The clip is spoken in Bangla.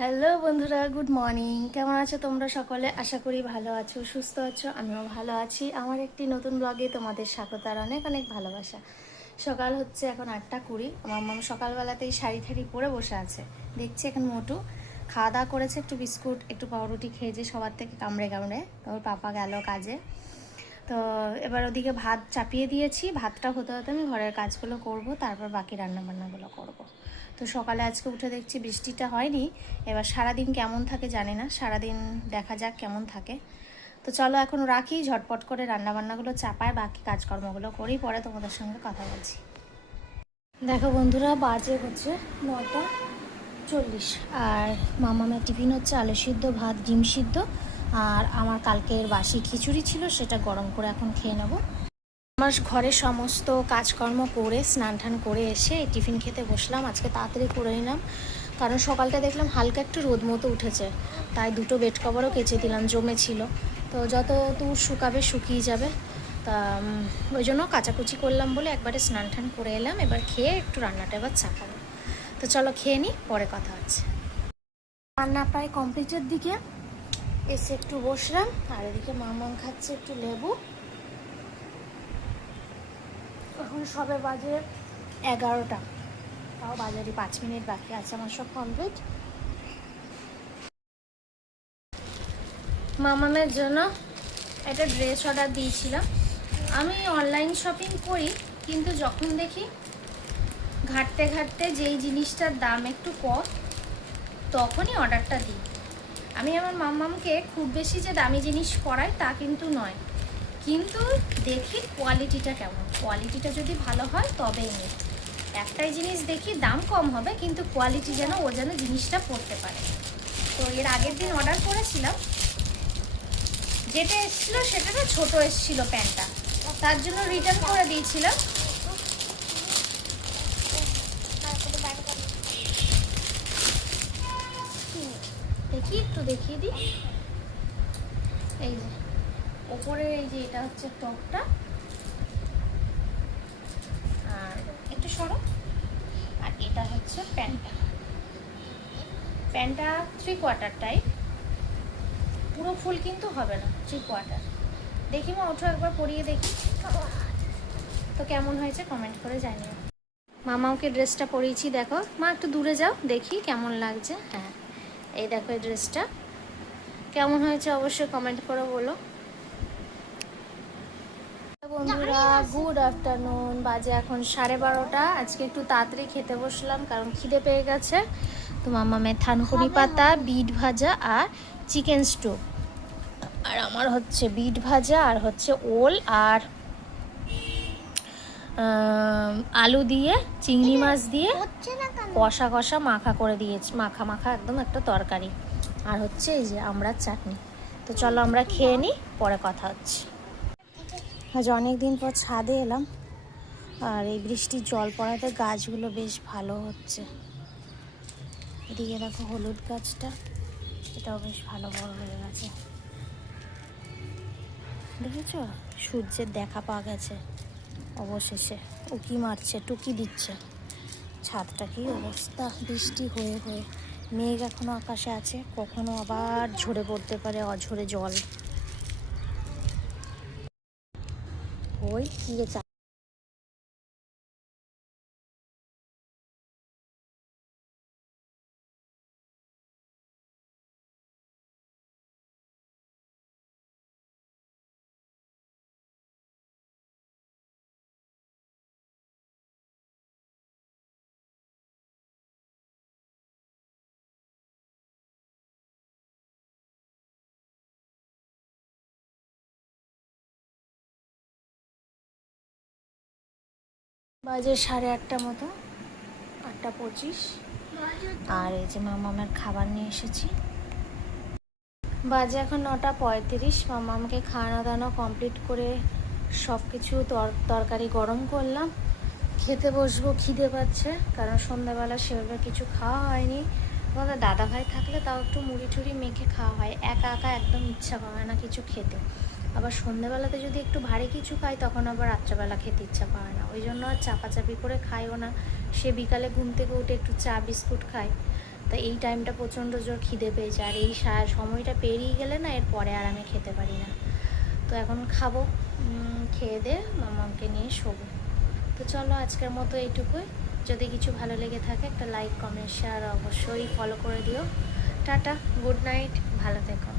হ্যালো বন্ধুরা, গুড মর্নিং। কেমন আছো তোমরা সকলে? আশা করি ভালো আছো, সুস্থ আছো, আমিও ভালো আছি। আমার একটি নতুন ব্লগে তোমাদের স্বাগত আর অনেক অনেক ভালোবাসা। সকাল হচ্ছে এখন আটটা কুড়ি। আমার মাম সকালবেলাতেই শাড়ি ঠাড়ি পরে বসে আছে। দেখছি এখন মোটু। খাওয়া দাওয়া করেছে একটু বিস্কুট, একটু পাউরুটি খেয়েছে সবার থেকে কামড়ে কামড়ে। ওর পাপা গেল কাজে। তো এবার ওদিকে ভাত চাপিয়ে দিয়েছি। ভাতটা হতে হতে আমি ঘরের কাজগুলো করব, তারপর বাকি রান্নাবান্নাগুলো করব। তো সকালে আজকে উঠে দেখছি বৃষ্টিটা হয়নি। এবার সারাদিন কেমন থাকে জানি না, সারাদিন দেখা যাক কেমন থাকে। তো চলো এখন রাখি, ঝটপট করে রান্না রান্নাবান্নাগুলো চাপায় বাকি কাজকর্মগুলো করি, পরে তোমাদের সঙ্গে কথা বলছি। দেখো বন্ধুরা, বাজে হচ্ছে নটা চল্লিশ, আর মামা মামামের টিফিন হচ্ছে আলু সিদ্ধ, ভাত, ডিম সিদ্ধ, আর আমার কালকের বাসি খিচুড়ি ছিল, সেটা গরম করে এখন খেয়ে নেব। আমার ঘরের সমস্ত কাজকর্ম করে স্নান টান করে এসে টিফিন খেতে বসলাম। আজকে তাড়াতাড়ি করে নিলাম। কারণ সকালটা দেখলাম হালকা একটু রোদ মতো উঠেছে। তাই দুটো বেড কভারও কেচে দিলাম, জমে ছিল। তো যত দূর শুকাবে শুকিয়ে যাবে। তা ওই জন্য কাচাকুচি করলাম বলে একবারে স্নান টান করে এলাম। এবার খেয়ে একটু রান্নাটা এবার চাপাবো। তো চলো খেয়ে নিই পরে কথা হচ্ছে। রান্না প্রায় কমপ্লিটের দিকে। এসে একটু বসলাম। আর এদিকে মামাম খাচ্ছে একটু লেবু। এখন সবে বাজে এগারোটা। তাও বাজারে পাঁচ মিনিট বাকি আছে, আমার সব কমপ্লিট মামামের জন্য একটা ড্রেস অর্ডার দিয়েছিলাম। আমি অনলাইন শপিং করি, কিন্তু যখন দেখি ঘাটতে ঘাটতে যেই জিনিসটার দাম একটু কম, তখনই অর্ডারটা দিই। আমি আমার মাম্মামকে খুব বেশি যে দামি জিনিস পরাই তা কিন্তু নয়। কিন্তু দেখি কোয়ালিটিটা কেমন। কোয়ালিটিটা যদি ভালো হয়, তবেই নিই। একটাই জিনিস দেখি, দাম কম হবে, কিন্তু কোয়ালিটি যেন ও যেন জিনিসটা পড়তে পারে। তো এর আগের দিন অর্ডার করেছিলাম। যেটা এসেছিল, সেটা না ছোটো এসেছিল প্যান্টটা। তার জন্য রিটার্ন করে দিয়েছিলাম। দেখি, একটু দেখিয়ে দিই। এই যে। ওপরে এই যে এটা হচ্ছে টপটা। আর একটু সরো। আর এটা হচ্ছে প্যান্টটা। প্যান্টটা থ্রি কোয়ার্টার টাইপ পুরো ফুল কিন্তু হবে না থ্রি কোয়ার্টার দেখি মা, ওঠো একবার পরিয়ে দেখি। তো কেমন হয়েছে কমেন্ট করে জানিও। মামা ওকে ড্রেসটা পরিয়েছি, দেখো। মা, একটু দূরে যাও, দেখি কেমন লাগছে। হ্যাঁ এই দেখো এই ড্রেসটা কেমন হয়েছে অবশ্যই কমেন্ট করে বলো। বন্ধুরা গুড আফটারনুন বাজে এখন সাড়ে বারোটা। আজকে একটু তাড়াতাড়ি খেতে বসলাম কারণ খিদে পেয়ে গেছে। তো মামামের থানকুনি পাতা বিট ভাজা আর চিকেন স্টু। আর আমার হচ্ছে বিট ভাজা আর হচ্ছে ওল আর আলু দিয়ে চিংড়ি মাছ দিয়ে কষা কষা মাখা করে দিয়েছি। মাখা মাখা একদম একটা তরকারি। আর হচ্ছে এই যে আমরা চাটনি। তো চলো আমরা খেয়ে নিই পরে কথা হচ্ছে। আজ অনেক দিন পর ছাদে এলাম। আর এই বৃষ্টির জল পড়াতে গাছগুলো বেশ ভালো হচ্ছে। এদিকে দেখো হলুদ গাছটা, এটাও বেশ ভালো বড় হয়ে গেছে। দেখেছ? সূর্যের দেখা পাওয়া গেছে অবশেষে। উকি মারছে? টুকি দিচ্ছে। ছাদটা কি অবস্থা? বৃষ্টি হয়ে হয়ে। মেঘ এখনও আকাশে আছে, কখনো আবার ঝরে পড়তে পারে অঝরে জল। ওই কি রে চা বাজে সাড়ে আটটা মতো, আটটা পঁচিশ। আর এই যে মামা আমার খাবার নিয়ে এসেছি। বাজে এখন নটা পঁয়ত্রিশ। মামামকে খাওয়ানো দাওয়ানো কমপ্লিট করে সব কিছু তরকারি গরম করলাম। খেতে বসবো, খিদে পাচ্ছে, কারণ সন্ধ্যাবেলা সেভাবে কিছু খাওয়া হয়নি। তোমাদের দাদা ভাই থাকলে তাও একটু মুড়ি টুড়ি মেখে খাওয়া হয়। একা একা একদম ইচ্ছা করে না কিছু খেতে। আবার সন্ধ্যেবেলাতে যদি একটু ভারী কিছু খাই, তখন আবার রাত্রেবেলা খেতে ইচ্ছা করে না। ওই জন্য আর চাপাচাপি করে খাইও না। সে বিকালে ঘুম থেকে উঠে একটু চা, বিস্কুট খায়। তা এই টাইমটা প্রচণ্ড জোর খিদে পেয়েছে। আর এই সময়টা পেরিয়ে গেলে না এরপরে আর আমি খেতে পারি না। তো এখন খাব খেয়ে দে, মামাকে নিয়ে শোবো। তো চলো আজকের মতো এইটুকুই। যদি কিছু ভালো লেগে থাকে, একটা লাইক কমেন্ট শেয়ার অবশ্যই ফলো করে দিও। টাটা গুড নাইট ভালো থেকো।